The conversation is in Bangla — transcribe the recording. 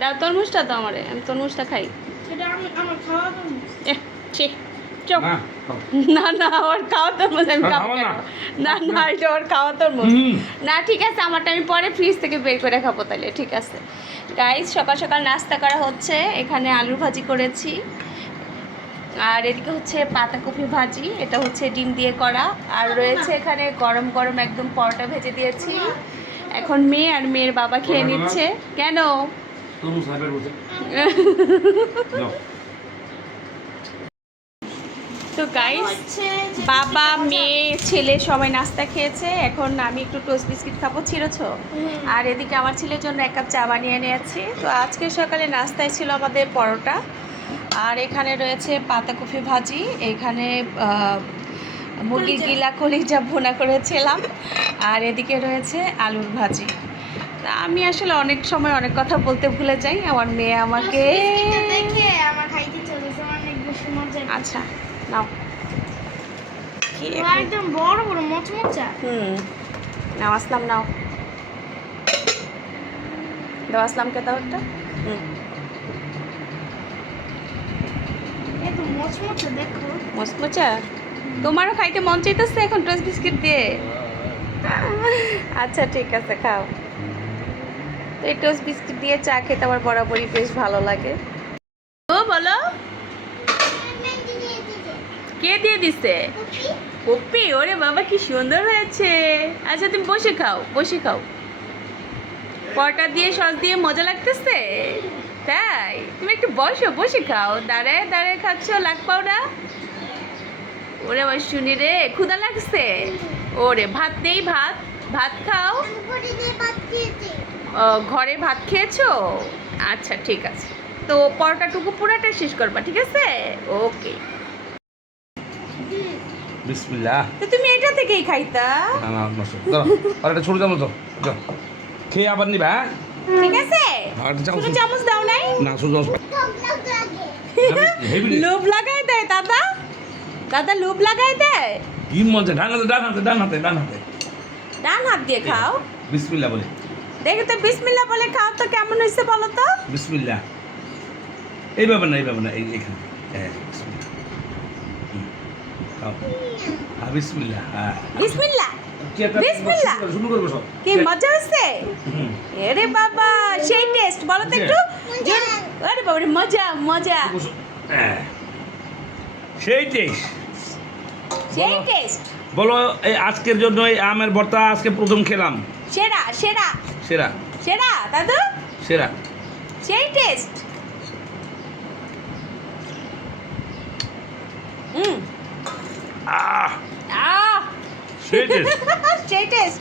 দাও তরমুজটা দাও আমারে, আমি তরমুজটা খাই। এটা আমার খাওয়া তরমুজ। চুপ। না না, ওর খাওয়া তরমুজ আমি খাবো কেন? না না, এটা ওর খাওয়া তরমুজ না। ঠিক আছে, আমারটা আমি পরে ফ্রিজ থেকে বের করে খাবো তাহলে। ঠিক আছে গাইস, সকাল সকাল নাস্তা করা হচ্ছে। এখানে আলুর ভাজি করেছি, আর এদিকে হচ্ছে পাতাকপি ভাজি, এটা হচ্ছে ডিম দিয়ে করা, আর রয়েছে এখানে গরম গরম একদম পরোটা ভেজে দিয়েছি। এখন মেয়ে আর মেয়ের বাবা খেয়ে নিচ্ছে। কেন? তো গাইস, বাবা মেয়ে ছেলে সবাই নাস্তা খেয়েছে। এখন আমি একটু টোস্ট বিস্কিট খাবো, ছিঁড়েছ? আর এদিকে আমার ছেলের জন্য এক কাপ চা বানিয়ে নিয়েছি। তো আজকে সকালে নাস্তায় ছিল আমাদের পরোটা, আর এখানে রয়েছে পাতাকপি ভাজি, এখানে মুরগির গিলা কলিজা ভুনা করেছিলাম, আর এদিকে রয়েছে আলুর ভাজি। তা আমি আসলে অনেক সময় অনেক কথা বলতে ভুলে যাই। আমার মেয়ে আমাকে আচ্ছা নাও, একদম বড় বড় মোচমোচা। নাও আসলাম, নাও দাও আসলামকে, দাও একটা। এই তো মোচমোচা, দেখো মচমচা। তোমারও খাইতে মন চাইতেছে এখন টোস্ট বিস্কিট দিয়ে? আচ্ছা ঠিক আছে, খাও। তো এই টোস্ট বিস্কিট দিয়ে চা খেতে আমার বরাবরই বেশ ভালো লাগে। ও বলো, কে দিয়ে দিছে? পপ্পি? ওরে বাবা, কি সুন্দর হয়েছে। আচ্ছা তুমি বসে খাও, বসে খাও। পরোটা দিয়ে সস দিয়ে মজা লাগতেছে তাই? তুমি একটু বসো, বসে খাও। দাঁড়ায় দাঁড়ায় খাচ্ছ, লাগ পাও না? ওরে আমার শুনি রে, ক্ষুধা লাগছে? ওরে ভাত নেই? ভাত ভাত খাও। ও, ঘরে ভাত খেয়েছো? আচ্ছা ঠিক আছে, তো পরোটাটুকু পুরাটা শেষ করবা, ঠিক আছে? ওকে। বিসমিল্লাহ। তো তুমি এটা থেকেই খাইতা? না না, দাও আর এটা ছোট চামচ দাও, যাও খেয়ে আবার নিবা। হ্যাঁ ঠিক আছে, আর একটা চামচ ছোট চামচ দাও নাই? না, ছোট চামচ হেভি লোভ লাগাই দেয় দাদা, দাদা লোভ লাগাই দেয়। কি মজা। ডান হাতে ডান হাতে ডান হাতে ডান হাতে ডান হাত দিয়ে খাও। বিসমিল্লাহ বলে দেখো তো, বিসমিল্লাহ বলে খাও তো কেমন হয়েছে বলো তো। বিসমিল্লাহ। এইভাবে না, এইভাবে না, এইখানে। হ্যাঁ বিসমিল্লাহ। খাও। হ্যাঁ বিসমিল্লাহ। হ্যাঁ বিসমিল্লাহ, কি একটা বিসমিল্লাহ। শুরু করবো সব। কি মজা হয়েছে? আরে বাবা, সেই টেস্ট বলো তো একটু। আরে বাবা রে, মজা মজা, হ্যাঁ সেই টেস্ট। সেই টেস্ট। বলো, এই আজকের জন্য এই আমের ভর্তা আজকে প্রথম খেলাম। সেরা সেরা সেরা সেরা দাদু, সেরা। সেই টেস্ট। আহ আহ সেই টেস্ট। সেই টেস্ট।